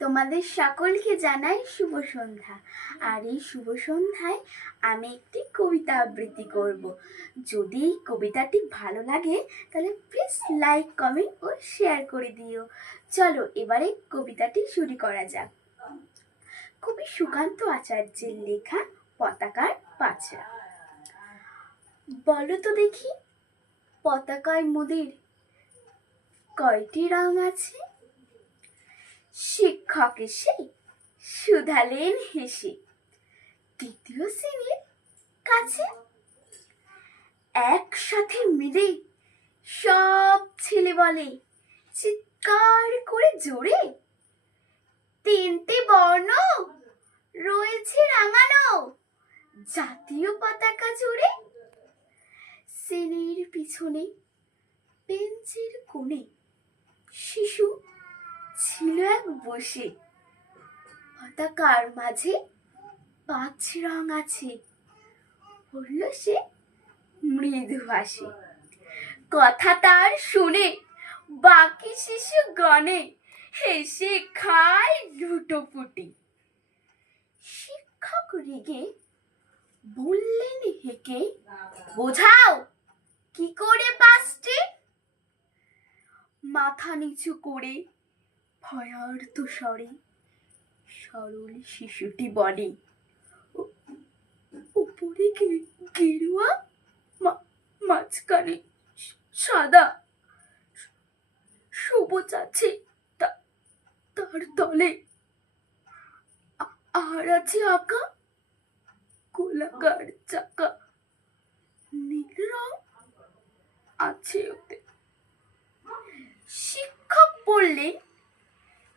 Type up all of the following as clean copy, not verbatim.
তোমাদের সকলকে জানাই শুভ সন্ধ্যা। আর এই শুভ সন্ধ্যায় আমি একটি কবিতা আবৃত্তি করব। যদি এই কবিতাটি ভালো লাগে তাহলে প্লিজ লাইক, কমেন্ট ও শেয়ার করে দিও। চলো এবারে কবিতাটি শুরু করা যাক। কবি সুকান্ত আচার্যের লেখা পতাকার পাঁচরা। বলো তো দেখি, পতাকায় মোদের কয়টি রং আছে? শিক্ষক এসে শুধালেন হেসে তৃতীয় শ্রেণীর কাছে। একসাথে মিলে সব ছেলে বলে চিৎকার করে জোরে, তিনটি বর্ণ রয়েছে রাঙানো জাতীয় পতাকা জুড়ে। শ্রেণীর পিছনে বেঞ্চের কোণে শিশু ছিল এক বসে, পতাকার মাঝে 5 রং আছে, বলল সে মৃদু হাসে। কথা তার শুনে বাকি শিশু গণে হেসে খায় লুটোপুটি। শিক্ষক রেগে বললেন হেকে, বোঝাও কি করে 5টি? মাথা নিচু করে ভয়ার্ত স্বরে সরল শিশুটি বলে, উপরে গেরুয়া, মাঝখানে সাদা, সবুজ আছে তার তলে, আর আছে আঁকা গোলাকার চাকা, নীল রং আছে ওতে। শিক্ষক বললেন,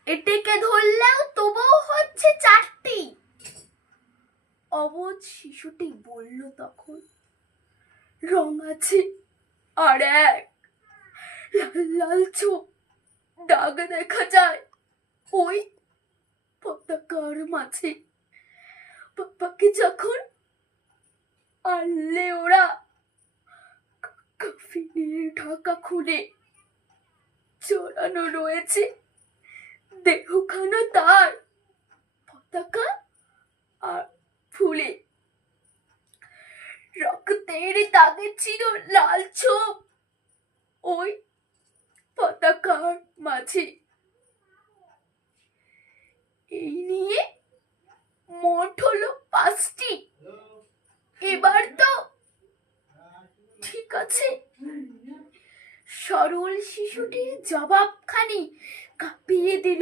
এটাকে ধরলেও তবুও হচ্ছে 4টি। অবুঝ শিশুটি বলল তখন, রং আছে আর এক, লাল চোখ দাগ দেখা যায় ওই পতাকার মাঝে। পাপাকে যখন আনলে ওরা কাফিনের ঢাকা খুলে, জড়ানো রয়েছে দেহখানা তার পতাকা আর ফুলে। রক্তের দাগে ছিল লাল ছোপ ওই পতাকার মাঝে। এই নিয়ে মোট হলো 5টি। এবার তো ঠিক আছে? সরল শিশুটির জবাবখানি কাঁপিয়ে দিল